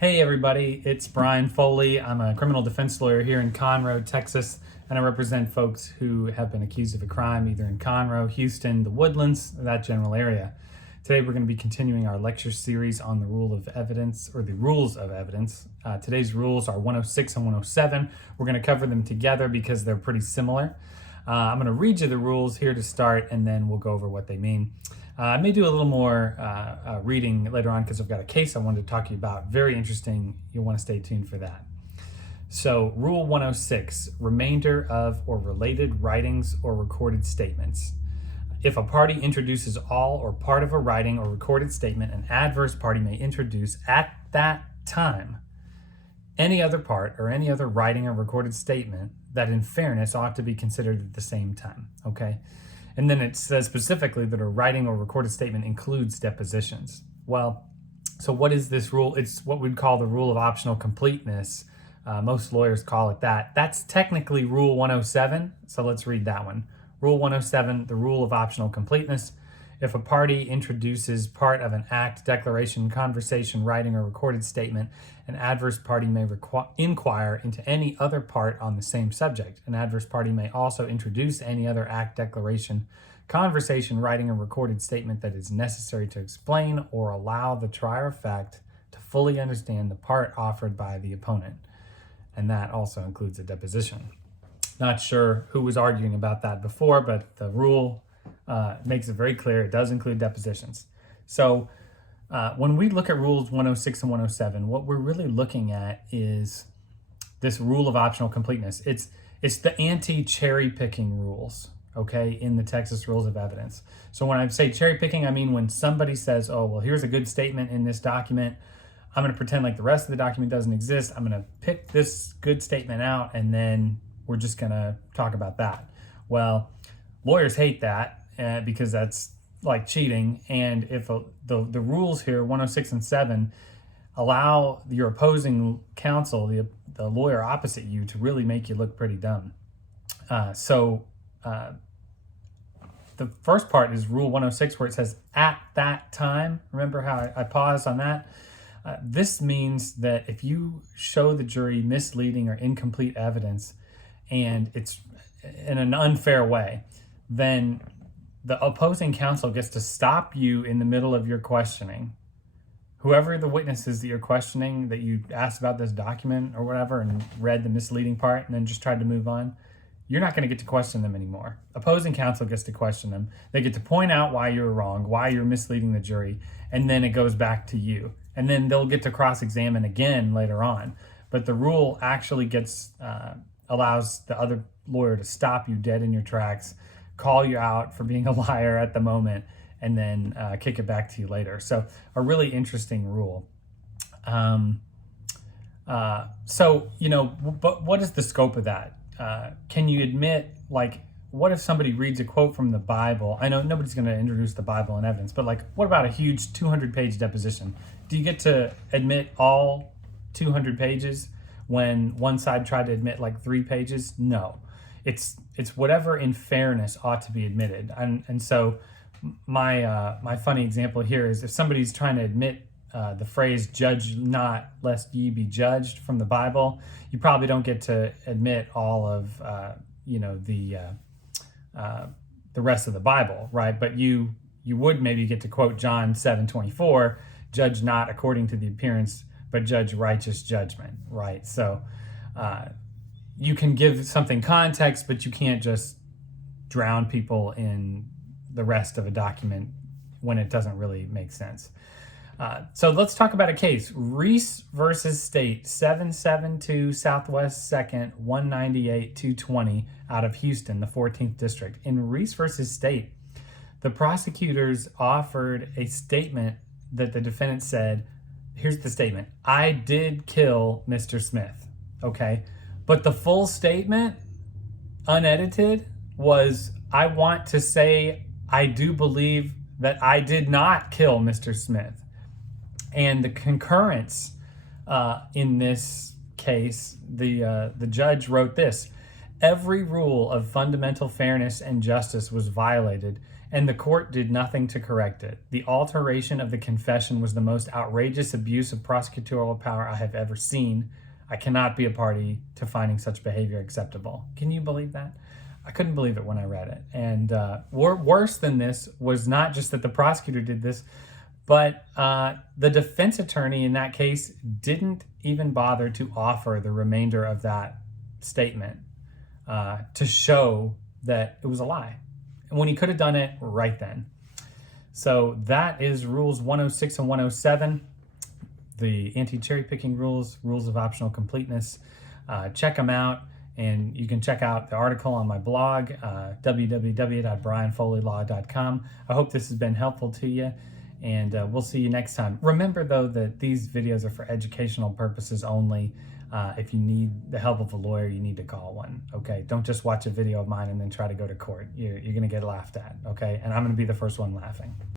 Hey everybody, it's Brian Foley. I'm a criminal defense lawyer here in Conroe, Texas, and I represent folks who have been accused of a crime either in Conroe, Houston, the Woodlands, that general area. Today we're going to be continuing our lecture series on the rule of evidence, or the rules of evidence. Today's rules are 106 and 107. We're going to cover them together because they're pretty similar. I'm going to read you the rules here to start, and then we'll go over what they mean. I may do a little more reading later on because I've got a case I wanted to talk to you about. Very interesting. You'll want to stay tuned for that. So, Rule 106, remainder of or related writings or recorded statements. If a party introduces all or part of a writing or recorded statement, an adverse party may introduce at that time any other part or any other writing or recorded statement that in fairness ought to be considered at the same time, okay? And then it says specifically that a writing or recorded statement includes depositions. Well, so what is this rule? It's what we'd call the rule of optional completeness. Most lawyers call it that. That's technically Rule 107, so let's read that one. Rule 107, the rule of optional completeness. If a party introduces part of an act, declaration, conversation, writing, or recorded statement, an adverse party may inquire into any other part on the same subject. An adverse party may also introduce any other act, declaration, conversation, writing, or recorded statement that is necessary to explain or allow the trier of fact to fully understand the part offered by the opponent. And that also includes a deposition. Not sure who was arguing about that before, but the rule makes it very clear it does include depositions. So when we look at rules 106 and 107, what we're really looking at is this rule of optional completeness. It's the anti-cherry picking rules, okay, in the Texas Rules of Evidence. So when I say cherry picking, I mean when somebody says, oh, well, here's a good statement in this document. I'm going to pretend like the rest of the document doesn't exist. I'm going to pick this good statement out, and then we're just going to talk about that. Well, lawyers hate that because that's like cheating. And if the rules here, 106 and 7, allow your opposing counsel, the lawyer opposite you, to really make you look pretty dumb. So the first part is Rule 106, where it says at that time. Remember how I paused on that? This means that if you show the jury misleading or incomplete evidence, and it's in an unfair way, then the opposing counsel gets to stop you in the middle of your questioning. Whoever the witnesses that you're questioning, that you asked about this document or whatever and read the misleading part and then just tried to move on, you're not going to get to question them anymore. Opposing counsel gets to question them. They get to point out why you're wrong, why you're misleading the jury, and then it goes back to you. And then they'll get to cross-examine again later on. But the rule actually allows the other lawyer to stop you dead in your tracks, call you out for being a liar at the moment, and then kick it back to you later. So a really interesting rule. But what is the scope of that? Can you admit, like, what if somebody reads a quote from the Bible? I know nobody's going to introduce the Bible in evidence, but like, what about a huge 200-page deposition? Do you get to admit all 200 pages when one side tried to admit like 3 pages? No. It's whatever in fairness ought to be admitted. And so my funny example here is if somebody's trying to admit the phrase "judge not lest ye be judged" from the Bible, you probably don't get to admit all of the rest of the Bible, right? But you would maybe get to quote John 7:24, "Judge not according to the appearance, but judge righteous judgment," right? So you can give something context, but you can't just drown people in the rest of a document when it doesn't really make sense. So let's talk about a case. Reese versus State, 772 Southwest 2nd, 198 220 out of Houston, the 14th District. In Reese versus State, the prosecutors offered a statement that the defendant said, here's the statement: "I did kill Mr. Smith," okay? But the full statement, unedited, was, "I want to say I do believe that I did not kill Mr. Smith." And the concurrence in this case, the judge wrote this: "Every rule of fundamental fairness and justice was violated, and the court did nothing to correct it. The alteration of the confession was the most outrageous abuse of prosecutorial power I have ever seen. I cannot be a party to finding such behavior acceptable. Can you believe that? I couldn't believe it when I read it. And worse than this was not just that the prosecutor did this, but the defense attorney in that case didn't even bother to offer the remainder of that statement to show that it was a lie, when he could have done it right then. So that is rules 106 and 107, the anti-cherry picking rules of optional completeness. Check them out, and you can check out the article on my blog, www.brianfoleylaw.com. I hope this has been helpful to you, and we'll see you next time. Remember, though, that these videos are for educational purposes only. If you need the help of a lawyer, you need to call one, okay? Don't just watch a video of mine and then try to go to court. You're going to get laughed at, okay? And I'm going to be the first one laughing.